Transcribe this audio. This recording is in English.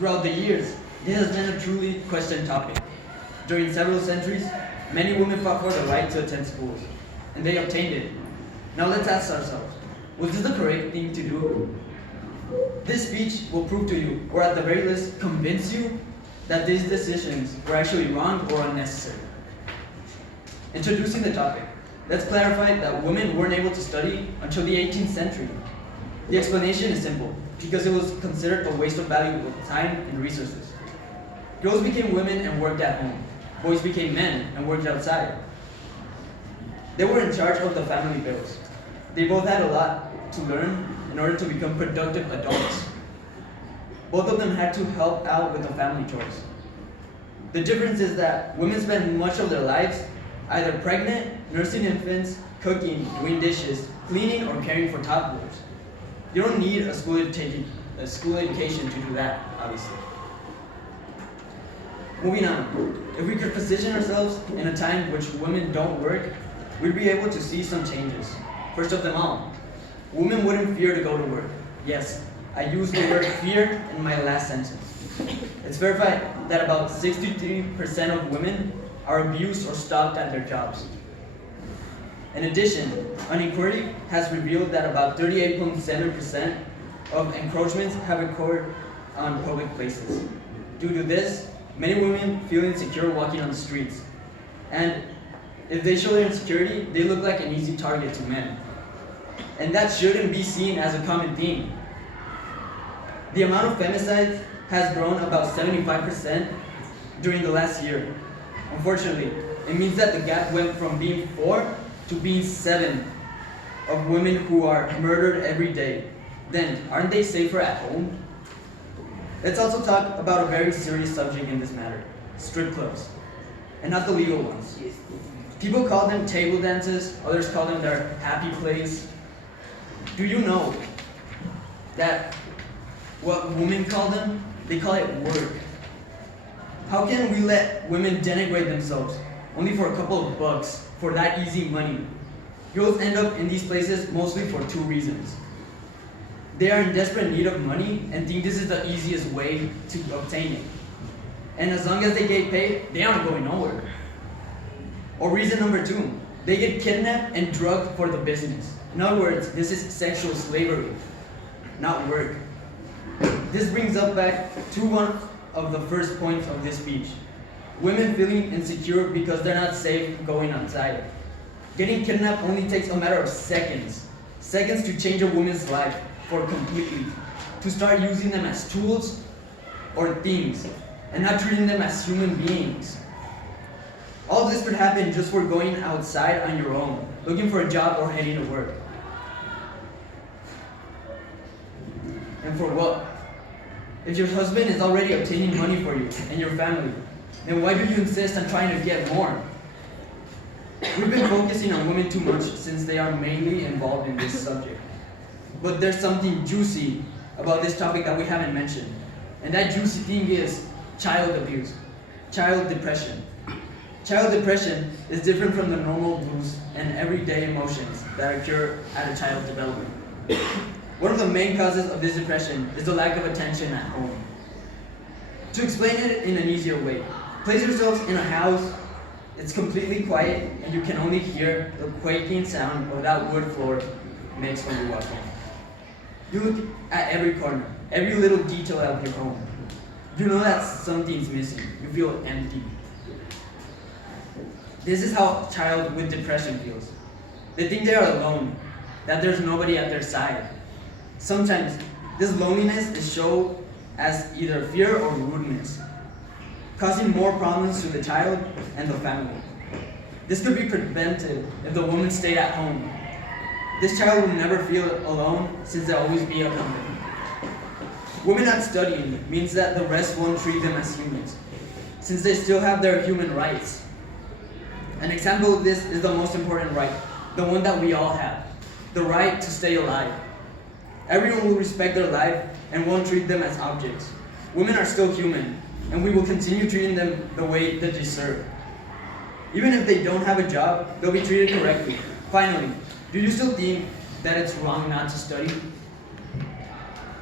Throughout the years, this has been a truly questioned topic. During several centuries, many women fought for the right to attend schools, and they obtained it. Now let's ask ourselves, was this the correct thing to do? This speech will prove to you, or at the very least, convince you that these decisions were actually wrong or unnecessary. Introducing the topic, let's clarify that women weren't able to study until the 18th century. The explanation is simple, because it was considered a waste of valuable time and resources. Girls became women and worked at home. Boys became men and worked outside. They were in charge of the family bills. They both had a lot to learn in order to become productive adults. Both of them had to help out with the family chores. The difference is that women spend much of their lives either pregnant, nursing infants, cooking, doing dishes, cleaning, or caring for toddlers. You don't need a school education to do that, obviously. Moving on, if we could position ourselves in a time in which women don't work, we'd be able to see some changes. First of them all, women wouldn't fear to go to work. Yes, I used the word fear in my last sentence. It's verified that about 63% of women are abused or stalked at their jobs. In addition, an inquiry has revealed that about 38.7% of encroachments have occurred on public places. Due to this, many women feel insecure walking on the streets. And if they show their insecurity, they look like an easy target to men. And that shouldn't be seen as a common theme. The amount of femicides has grown about 75% during the last year. Unfortunately, it means that the gap went from being 4 to being 7 of women who are murdered every day. Then, aren't they safer at home? Let's also talk about a very serious subject in this matter, strip clubs, and not the legal ones. People call them table dances, others call them their happy place. Do you know that what women call them, they call it work? How can we let women denigrate themselves only for a couple of bucks for that easy money? Girls end up in these places mostly for 2 reasons. They are in desperate need of money and think this is the easiest way to obtain it. And as long as they get paid, they aren't going nowhere. Or reason number 2, they get kidnapped and drugged for the business. In other words, this is sexual slavery, not work. This brings us back to one of the first points of this speech. Women feeling insecure because they're not safe going outside. Getting kidnapped only takes a matter of seconds. Seconds to change a woman's life for completely. To start using them as tools or things and not treating them as human beings. All of this could happen just for going outside on your own, looking for a job or heading to work. And for what? If your husband is already obtaining money for you and your family, then why do you insist on trying to get more? We've been focusing on women too much since they are mainly involved in this subject. But there's something juicy about this topic that we haven't mentioned. And that juicy thing is child abuse, child depression. Child depression is different from the normal blues and everyday emotions that occur at a child's development. One of the main causes of this depression is the lack of attention at home. To explain it in an easier way, place yourselves in a house, it's completely quiet, and you can only hear the quaking sound of that wood floor makes when you walk in. You look at every corner, every little detail of your home. You know that something's missing. You feel empty. This is how a child with depression feels. They think they are alone, that there's nobody at their side. Sometimes, this loneliness is shown as either fear or rudeness, causing more problems to the child and the family. This could be prevented if the woman stayed at home. This child will never feel alone since there will always be a company. Women not studying means that the rest won't treat them as humans, since they still have their human rights. An example of this is the most important right, the one that we all have, the right to stay alive. Everyone will respect their life and won't treat them as objects. Women are still human, and we will continue treating them the way they deserve. Even if they don't have a job, they'll be treated correctly. Finally, do you still think that it's wrong not to study?